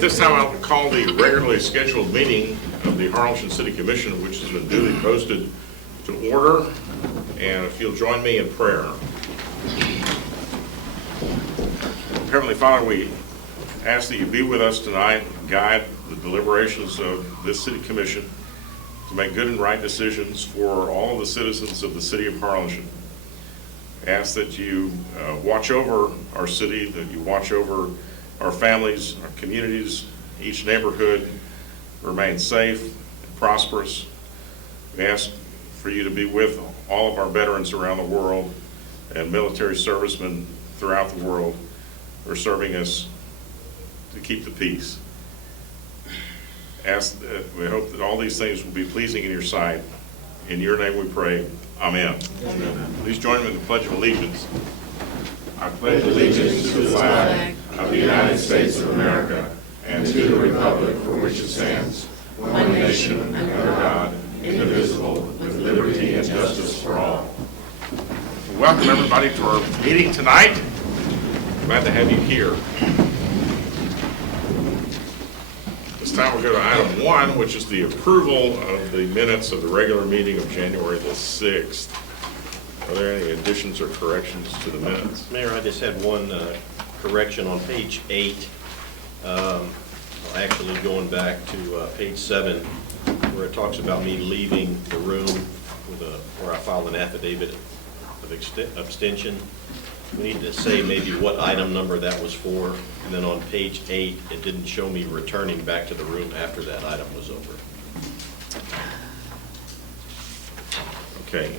At this time, I'll call the regularly scheduled meeting of the Harlingen City Commission, which has been duly posted, to order. And if you'll join me in prayer. Heavenly Father, we ask that you be with us tonight and guide the deliberations of this City Commission to make good and right decisions for all of the citizens of the City of Harlingen. Ask that you watch over our city, that you watch over our families, our communities, each neighborhood remain safe and prosperous. We ask for you to be with all of our veterans around the world and military servicemen throughout the world who are serving us to keep the peace. We hope that all these things will be pleasing in your sight. In your name we pray. Amen. Amen. Please join me in the Pledge of Allegiance. I pledge allegiance to the flag of the United States of America and to the republic for which it stands, one nation under God, indivisible, with liberty and justice for all. Welcome everybody to our meeting tonight. Glad to have you here. This time we'll go to item 1, which is the approval of the minutes of the regular meeting of January the 6th. Are there any additions or corrections to the minutes? Mayor, I just had one correction on page 8. Actually going back to page 7, where it talks about me leaving the room with where I filed an affidavit of abstention. We need to say maybe what item number that was for, and then on page 8, it didn't show me returning back to the room after that item was over. Okay.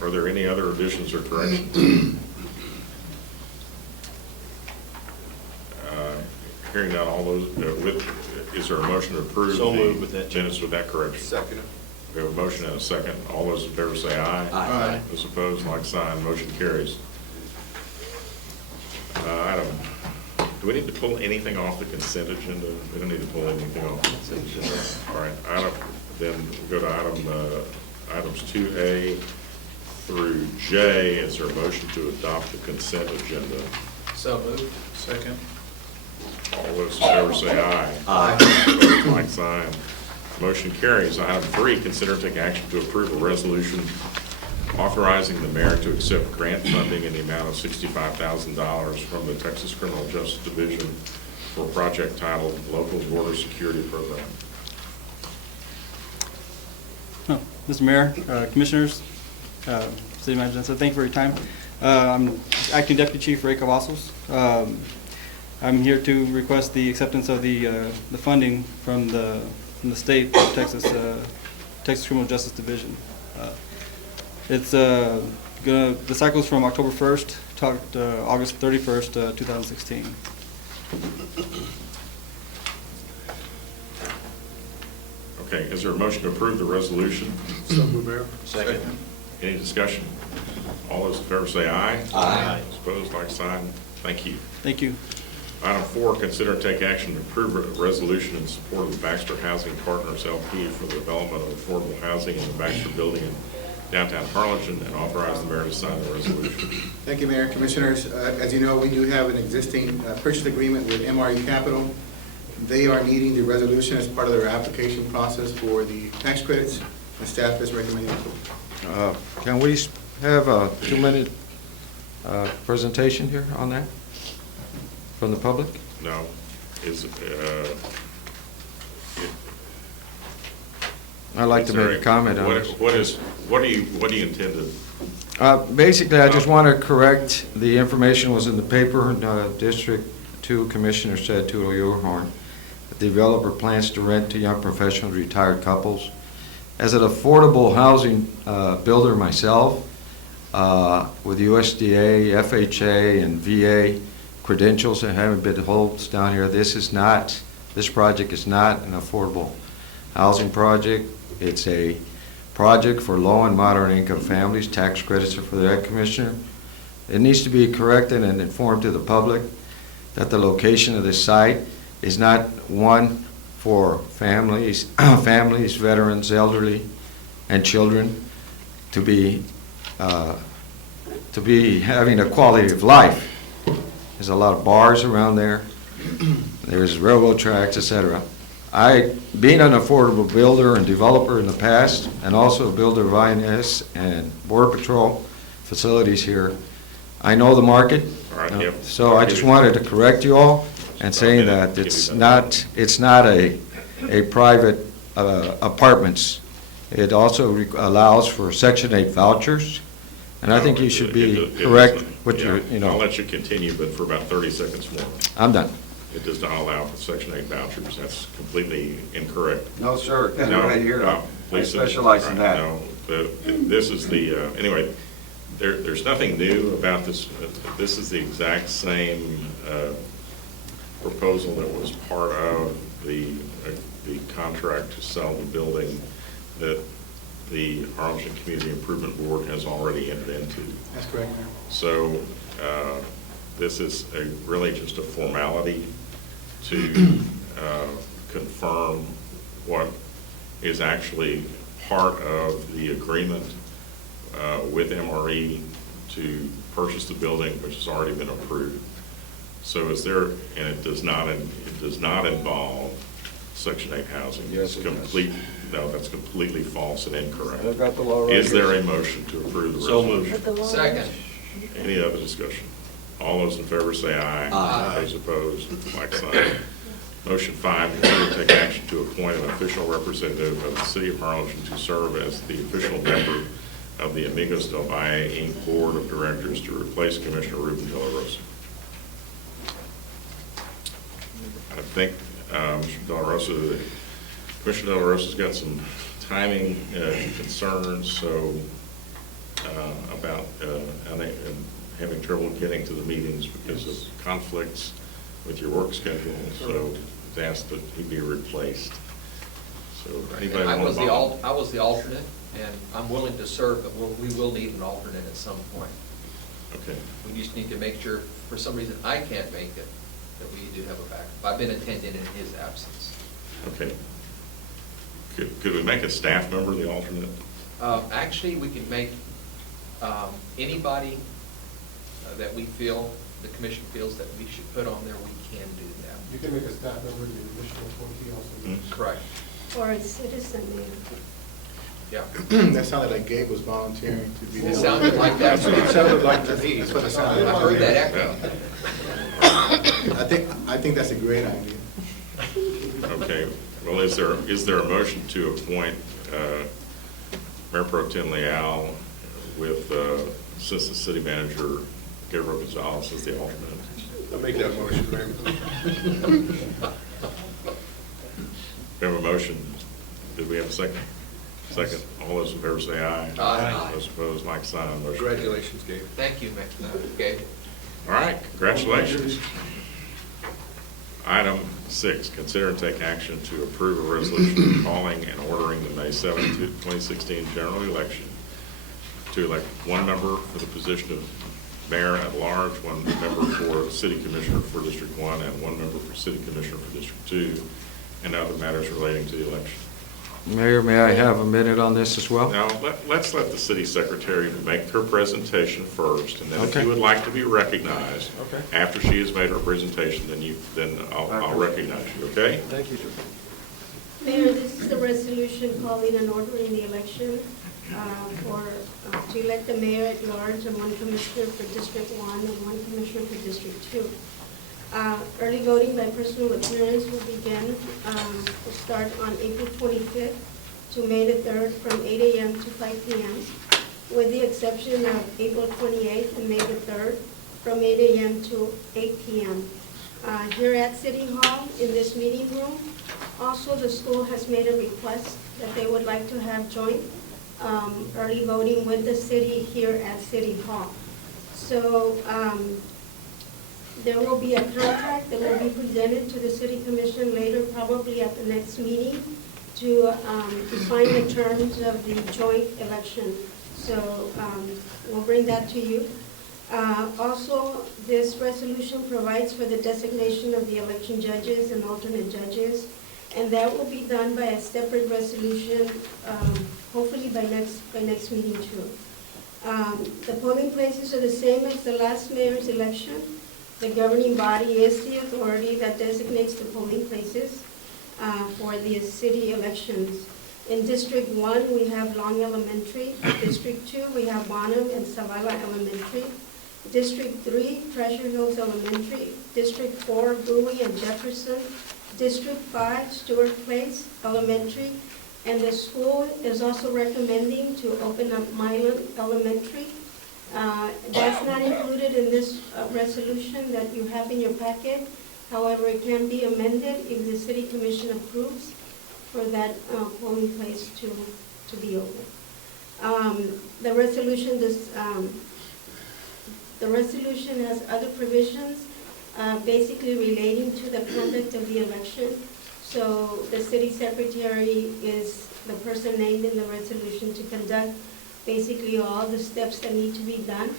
Are there any other additions or corrections? Hearing none, all those, is there a motion to approve So moved the with that minutes with that correction? Second. We have a motion and a second. All those in favor say aye. Aye. Those opposed, like sign. Motion carries. Do we need to pull anything off the consent agenda? We don't need to pull anything off the consent agenda. All right. Then we'll go to items 2A through J. Is there a motion to adopt the consent agenda? So moved. Second. All those in favor say aye. Aye. Opposed, like sign. Motion carries. Item 3, consider and take action to approve a resolution authorizing the mayor to accept grant funding in the amount of $65,000 from the Texas Criminal Justice Division for a project titled Local Border Security Program. Mr. Mayor, Commissioners, City Manager, so thank you for your time. I'm Acting Deputy Chief Ray Cavazos. I'm here to request the acceptance of the funding from the state of Texas, Texas Criminal Justice Division. It's the cycle is from October 1st to August 31st, 2016. Okay, is there a motion to approve the resolution? So moved, Mayor. Second. Any discussion? All those in favor say aye. Aye. Opposed, like sign. Thank you. Thank you. Item 4, consider and take action to approve a resolution in support of the Baxter Housing Partners LP for the development of affordable housing in the Baxter Building in downtown Harlingen, and authorize the mayor to sign the resolution. Thank you, Mayor. Commissioners, as you know, we do have an existing purchase agreement with MRE Capital. They are needing the resolution as part of their application process for the tax credits, and staff is recommending approval. Can we have a 2-minute presentation here on that from the public? No. I'd like to make a comment on this. What do you intend to? Basically, I just want to correct the information was in the paper. District 2 Commissioner said to Yorhorn, the developer plans to rent to young professionals, retired couples. As an affordable housing builder myself, with USDA, FHA, and VA credentials and having bid holds down here, this project is not an affordable housing project. It's a project for low and moderate income families. Tax credits are for that, Commissioner. It needs to be corrected and informed to the public that the location of the site is not one for families, veterans, elderly, and children to be having a quality of life. There's a lot of bars around there. there's railroad tracks, et cetera. Being an affordable builder and developer in the past, and also a builder of INS and Border Patrol facilities here, I know the market. All right, yep. So I just wanted to correct you all and saying that it's not a private apartments. It also allows for Section 8 vouchers, and I think you should be correct with your, I'll let you continue, but for about 30 seconds more. I'm done. It does not allow for Section 8 vouchers. That's completely incorrect. No, sir, No, right here. I please sit. specialize in that. No, this is the, anyway, there's nothing new about this. This is the exact same proposal that was part of the contract to sell the building that the Harlingen Community Improvement Board has already entered into. That's correct, Mayor. So this is really just a formality to confirm what is actually part of the agreement with MRE to purchase the building, which has already been approved. So is there, and it does not involve Section 8 housing. Yes, it does. No, that's completely false and incorrect. I've got the law right Is here. there a motion to approve the So resolution? moved. Second. Any other discussion? All those in favor say aye. Aye. Those opposed, like sign. Motion 5, consider to take action to appoint an official representative of the City of Harlingen to serve as the official member of the Amigos del Valle, Inc. Board of Directors to replace Commissioner Ruben De La Rosa. I think Mr. De La Rosa, Commissioner De La Rosa's got some timing concerns, so about having trouble getting to the meetings because of conflicts with your work schedule, so it's asked that he be replaced. So anybody I want was to the volunteer? I was the alternate, and I'm willing to serve, but we will need an alternate at some point. Okay. We just need to make sure, for some reason I can't make it, that we do have a backup. I've been attending in his absence. Okay. Could we make a staff member the alternate? Actually, we can make anybody that we feel, the commission feels that we should put on there, we can do that. You can make a staff member the additional appointee also. Correct. Or a citizen, Mayor. Yeah. That sounded like Gabe was volunteering to be. It sounded like that. It sounded like to me. That's what it sounded like. I heard that echo. I think that's a great idea. Okay. Well, is there a motion to appoint Mayor Pro Tem Leal with Assistant City Manager Gabriel Gonzalez as the alternate? I'll make that motion, Mayor. We have a motion. Did we have a second? Second. All those in favor say aye. Aye. Those opposed, like sign. Motion carries. Congratulations, Gabe. Thank you, Gabe. All right, congratulations. Item 6, consider and take action to approve a resolution calling and ordering the May 7, 2016 general election to elect one member for the position of mayor at large, one member for city commissioner for District 1, and one member for city commissioner for District 2, and other matters relating to the election. Mayor, may I have a minute on this as well? Now, let's let the city secretary make her presentation first, and then if Okay. you would like to be recognized Okay. after she has made her presentation, then I'll recognize you, okay? Thank you, sir. Mayor, this is the resolution calling and ordering the election to elect the mayor at large and one commissioner for District 1 and one commissioner for District 2. Early voting by personal appearance will begin, will start on April 25th to May the 3rd from 8 a.m. to 5 p.m., with the exception of April 28th and May the 3rd from 8 a.m. to 8 p.m. Here at City Hall in this meeting room. Also, the school has made a request that they would like to have joint early voting with the city here at City Hall. So there will be a contract that will be presented to the City Commission later, probably at the next meeting, to define the terms of the joint election. So we'll bring that to you. Also, this resolution provides for the designation of the election judges and alternate judges, and that will be done by a separate resolution, hopefully by next meeting too. The polling places are the same as the last mayor's election. The governing body is the authority that designates the polling places for the city elections. In District 1, we have Long Elementary. District 2, we have Bonham and Zavala Elementary. District 3, Treasure Hills Elementary. District 4, Bowie and Jefferson. District 5, Stewart Place Elementary. And the school is also recommending to open up Milan Elementary. That's not included in this resolution that you have in your packet. However, it can be amended if the city commission approves for that polling place to be open. The resolution has other provisions basically relating to the conduct of the election. So the city secretary is the person named in the resolution to conduct basically all the steps that need to be done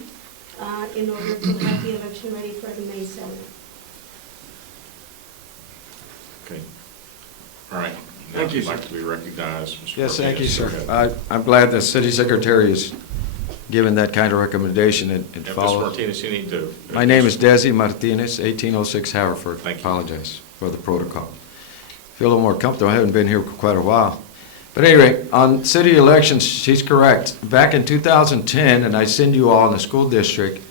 in order to have the election ready for the May 7th. Okay. All right. Thank you, Now, sir. I'd like to be recognized. Mr. Yes, thank you, Martinez. sir. Go ahead. I'm glad the city secretary is given that kind of recommendation and Yeah, Mr. follows. Martinez, you need to. My name is Desi Martinez, 1806 Haverford. Thank you. Apologize for the protocol. Feel a little more comfortable. I haven't been here for quite a while. But anyway, on city elections, she's correct. Back in 2010, and I send you all in the school district,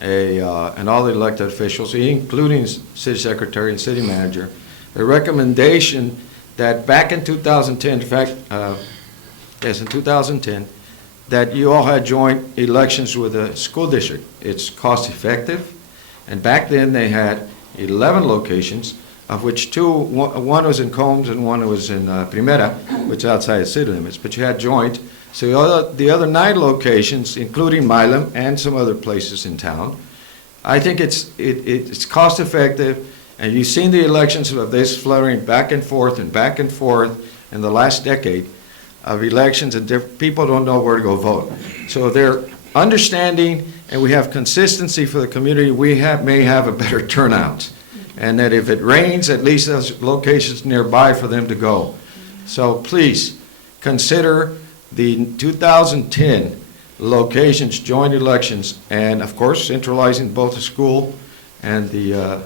and all the elected officials, including city secretary and city manager, a recommendation that back in 2010, in fact, yes, in 2010, that you all had joint elections with the school district. It's cost effective, and back then they had 11 locations, of which one was in Combs and one was in Primera, which is outside the city limits, but you had joint. So the other 9 locations, including Milam and some other places in town, I think it's cost effective, and you've seen the elections of this fluttering back and forth in the last decade of elections, and people don't know where to go vote. So they're understanding, and we have consistency for the community, we may have a better turnout. And that if it rains, at least there's locations nearby for them to go. So please, consider the 2010 locations, joint elections, and of course, centralizing both the school and the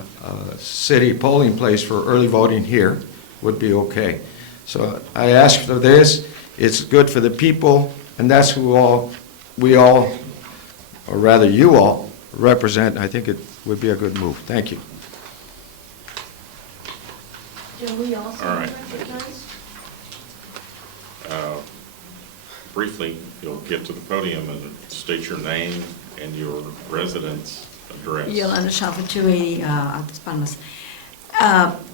city polling place for early voting here would be okay. So I ask for this. It's good for the people, and that's who we all, or rather you all, represent. I think it would be a good move. Thank you. Do we also All right. recognize? Briefly, you'll get to the podium and state your name and your residence address. Yolanda Schaffer, 280 Altas Palmas.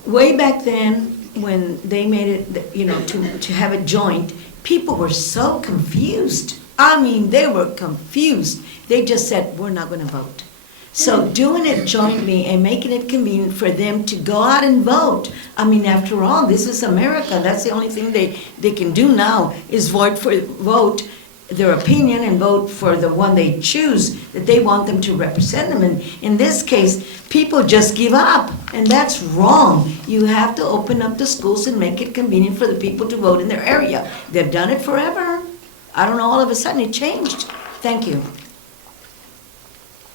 Way back then, when they made it, to have it joint, people were so confused. I mean, they were confused. They just said, we're not going to vote. So doing it jointly and making it convenient for them to go out and vote. I mean, after all, this is America. That's the only thing they can do now is vote their opinion and vote for the one they choose that they want them to represent them. And in this case, people just give up, and that's wrong. You have to open up the schools and make it convenient for the people to vote in their area. They've done it forever. I don't know, all of a sudden it changed. Thank you.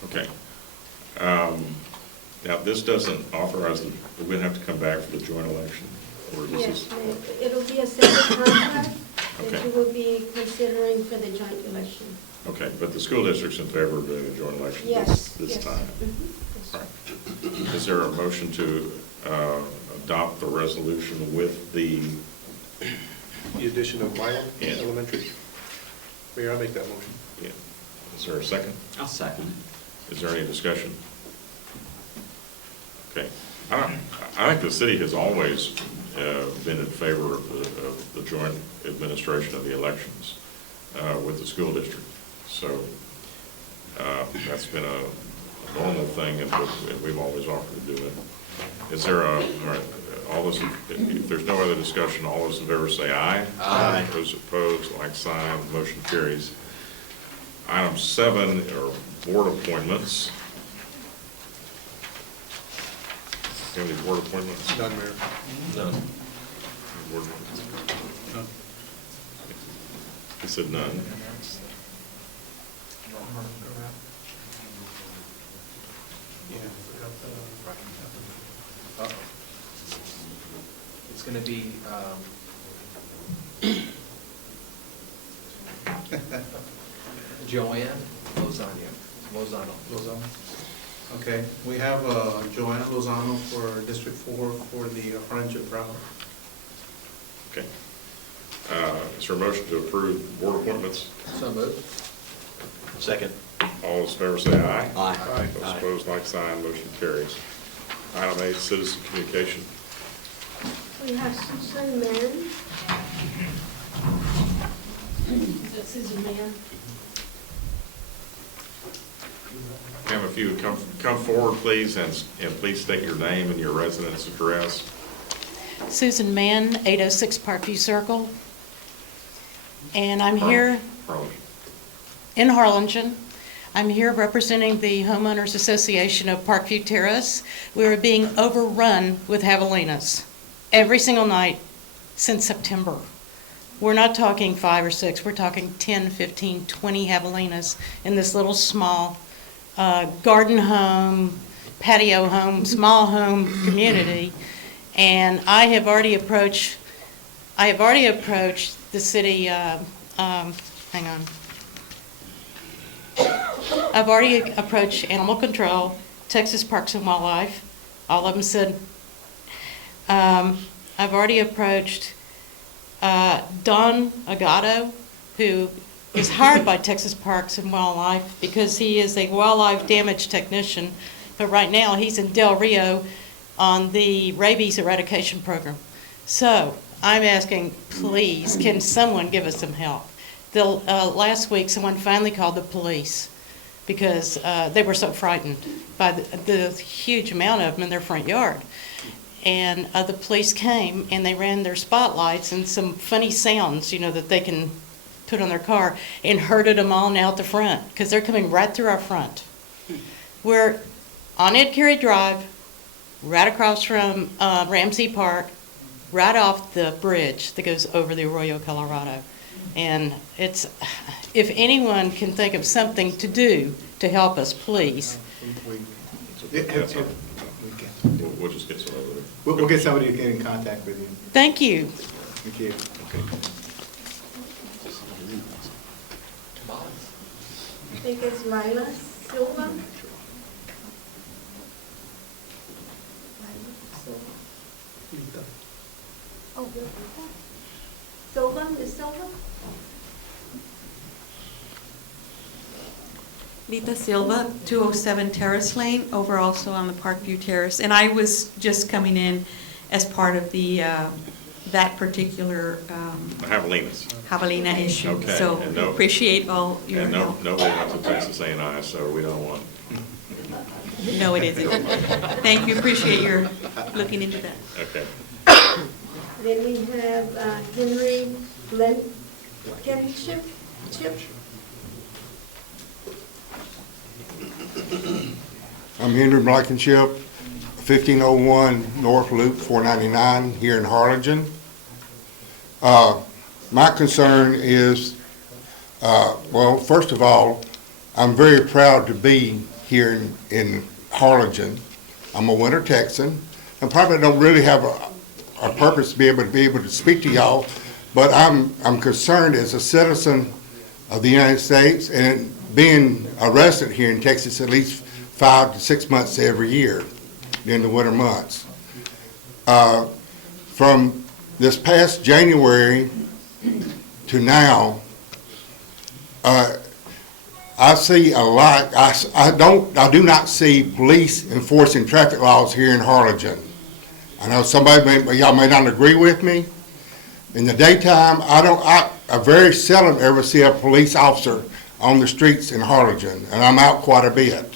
Okay. Now, this doesn't authorize, we're going to have to come back for the joint election? Or this Yes, is? it'll be a separate contract that Okay. you will be considering for the joint election. Okay, but the school district's in favor of doing the joint election Yes. this yes. time? Mhm, yes. All right. Is there a motion to adopt the resolution with the, The addition of Milam Yeah. Elementary. Mayor, I'll make that motion. yeah, is there a second? I'll second. Is there any discussion? Okay. I think the city has always been in favor of the joint administration of the elections with the school district. So that's been a normal thing, and we've always offered to do it. Is there all right, all those, if there's no other discussion, all those in favor say aye. Aye. Those opposed, like sign, motion carries. Item 7 are board appointments. Do you have any board appointments? None, Mayor. None. Board appointments? No. He said none. Yeah. Uh-oh. It's gonna be, Joanne Lozano. Lozano. Okay, we have Joanne Lozano for District 4 for the Harlingen travel. Okay. Is there a motion to approve board appointments? So moved. Second. All those in favor say aye. Aye. Those Aye. opposed, like sign, motion carries. Item 8, citizen communication. We have Susan Mann. Is that Susan Mann? Ma'am, if you would come forward, please, and please state your name and your residence address. Susan Mann, 806 Parkview Circle. And I'm here Harlingen. in Harlingen. I'm here representing the Homeowners Association of Parkview Terrace. We are being overrun with javelinas every single night since September. We're not talking 5 or 6, we're talking 10, 15, 20 javelinas in this little small garden home, patio home, small home community. And I have already approached the city, hang on. I've already approached Animal Control, Texas Parks and Wildlife. All of them said, I've already approached Don Agato, who is hired by Texas Parks and Wildlife because he is a wildlife damage technician. But right now, he's in Del Rio on the rabies eradication program. So I'm asking, please, can someone give us some help? Last week, someone finally called the police because they were so frightened by the huge amount of them in their front yard. And the police came and they ran their spotlights and some funny sounds, that they can put on their car, and herded them all now at the front because they're coming right through our front. We're on Ed Carey Drive, right across from Ramsey Park, right off the bridge that goes over the Arroyo Colorado. And if anyone can think of something to do to help us, please. We'll just get some over there. We'll get somebody to get in contact with you. Thank you. Thank you. I think it's Lila Silva. Oh, Silva, Ms. Silva? Lita Silva, 207 Terrace Lane, over also on the Parkview Terrace. And I was just coming in as part of the, that particular Javelinas. javelina issue. Okay, So and no- appreciate all your And help. nobody wants to Texas A&I, so we don't want. No, it isn't. Thank you, appreciate your looking into that. Okay. Then we have Henry Blankenship. I'm Henry Blankenship, 1501 North Loop 499 here in Harlingen. My concern is, well, first of all, I'm very proud to be here in Harlingen. I'm a winter Texan. I probably don't really have a purpose to be able to speak to y'all, but I'm concerned as a citizen of the United States and being a resident here in Texas at least 5 to 6 months every year during the winter months. From this past January to now, I see a lot. I do not see police enforcing traffic laws here in Harlingen. I know y'all may not agree with me. In the daytime, I very seldom ever see a police officer on the streets in Harlingen, and I'm out quite a bit.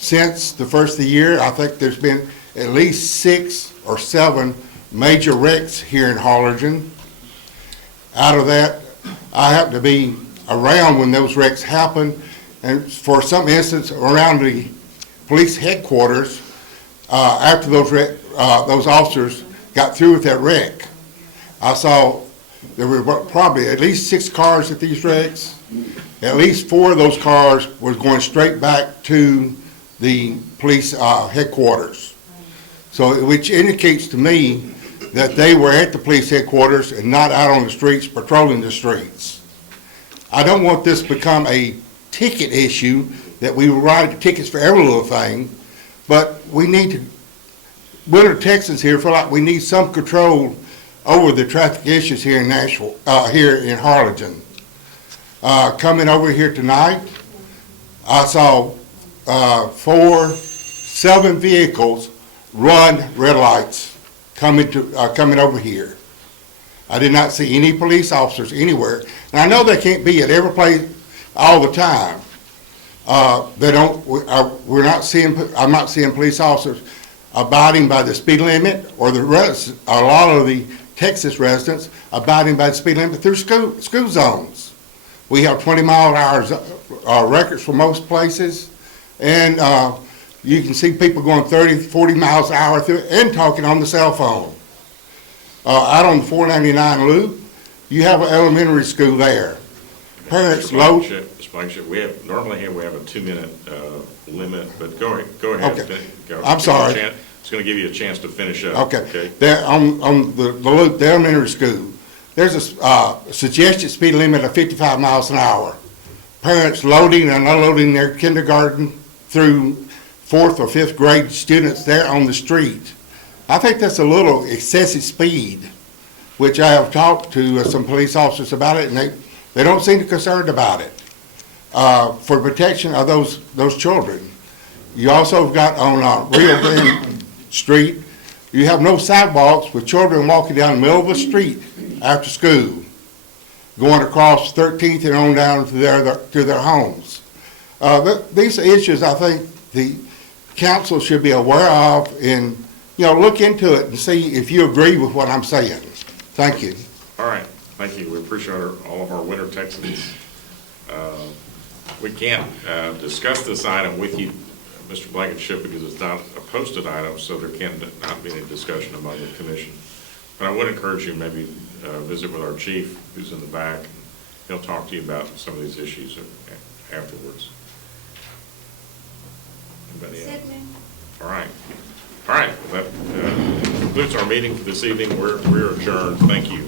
Since the first of the year, I think there's been at least 6 or 7 major wrecks here in Harlingen. Out of that, I happen to be around when those wrecks happen, and for some instance, around the police headquarters, after those officers got through with that wreck. I saw there were probably at least 6 cars at these wrecks. At least 4 of those cars was going straight back to the police headquarters. So, which indicates to me that they were at the police headquarters and not out on the streets patrolling the streets. I don't want this to become a ticket issue, that we write tickets for every little thing, but we need to, Winter Texans here feel like we need some control over the traffic issues here in Nashville, here in Harlingen. Coming over here tonight, I saw 7 vehicles run red lights coming over here. I did not see any police officers anywhere. And I know they can't be at every place all the time. We're not seeing, I'm not seeing police officers abiding by the speed limit, or a lot of the Texas residents abiding by the speed limit through school zones. We have 20-mile-an-hour records for most places, and you can see people going 30, 40 miles an hour through and talking on the cell phone. Out on the 499 loop, you have an elementary school there. Parents load. Mr. Blankenship, we have a 2-minute limit, but go ahead. Okay. Go. I'm sorry. It's going to give you a chance to finish up. Okay. There, on the loop, the elementary school, there's a suggested speed limit of 55 miles an hour. Parents loading and unloading their kindergarten through 4th or 5th grade students there on the street. I think that's a little excessive speed, which I have talked to some police officers about it, and they don't seem concerned about it. For protection of those children. You also have got on Rio Grande Street, you have no sidewalks with children walking down the middle of the street after school, going across 13th and on down to their homes. These are issues I think the council should be aware of, and look into it and see if you agree with what I'm saying. Thank you. All right, thank you. We appreciate all of our Winter Texans. We can't discuss this item with you, Mr. Blankenship, because it's not a posted item, so there can not be any discussion among the commission. But I would encourage you maybe visit with our chief, who's in the back. He'll talk to you about some of these issues afterwards. Anybody else? All right. All right. That concludes our meeting for this evening. We're adjourned. Thank you.